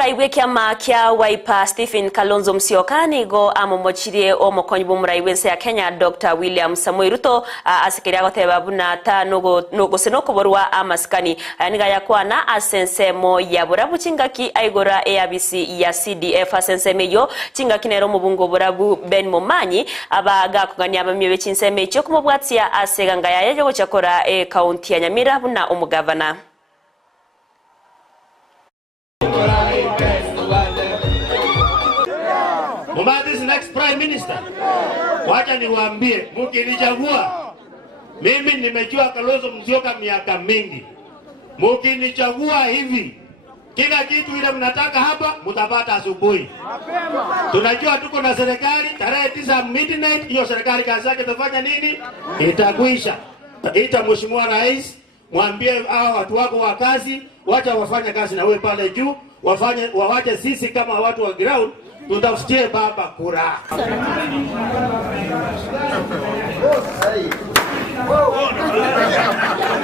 Omuraiwe kiama kia Wiper Stephen Kalonzo'S go amomochirie omokoni b'omuraiwe ya Kenya Dr. William Samoei Ruto asikiria goteba buna ta nogo senoko borwa amaskani niga yakwana asensemo ya burabu chingaki aigora ABC ya CDF asensemeyo chingaki nero mubungo burabu Ben Momanyi abaga kugania bamye chinseme cyo kumubwatia aseganga yayo gochakora county ya Nyamira buna omugavana. This next prime minister, wacha niwaambie, mkinichagua mimi nimejua Kalonzo'S miaka mingi. Mkinichagua hivi, kila kitu ile mnataka hapa mtapata asubuhi. Tunajua tuko na serikali tarehe 9 midnight, hiyo serikali kazi yake itafanya nini? Itakwisha. Ita mheshimiwa rais, mwambie hao watu wako wa kazi, wacha wafanye kazi na wewe pale juu, wawache sisi kama watu wa ground tutafutie baba kura.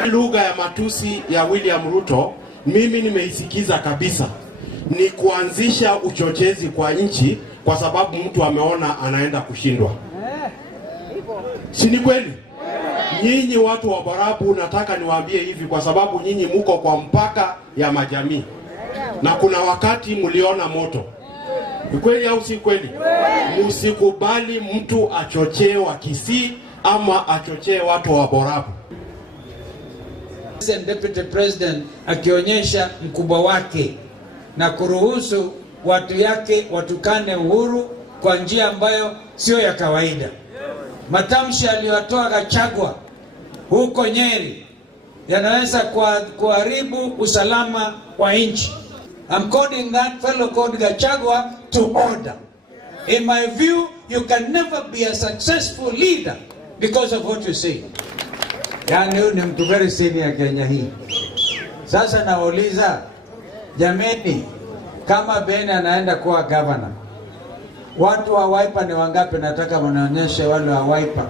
Lugha ya matusi ya William Ruto mimi nimeisikiza kabisa. Ni kuanzisha uchochezi kwa nchi kwa sababu mtu ameona anaenda kushindwa. Si ni kweli? Nyinyi watu wa Barabu nataka niwaambie hivi kwa sababu nyinyi muko kwa mpaka ya majamii. Na kuna wakati mliona moto. Ni kweli au si kweli? Musikubali mtu achochee wa Kisii ama achochee watu wa Barabu. Deputy President akionyesha mkubwa wake na kuruhusu watu yake watukane Uhuru kwa njia ambayo sio ya kawaida. Matamshi aliyotoa Gachagua huko Nyeri yanaweza kuharibu usalama wa nchi. I'm calling that fellow called Gachagua to order. In my view, you can never be a successful leader because of what you say. Yani huyu ni mtu very senior Kenya hii. Sasa nauliza, jameni, kama Ben anaenda kuwa governor, watu wa Wiper ni wangapi? Nataka mnaonyeshe wale wa Wiper.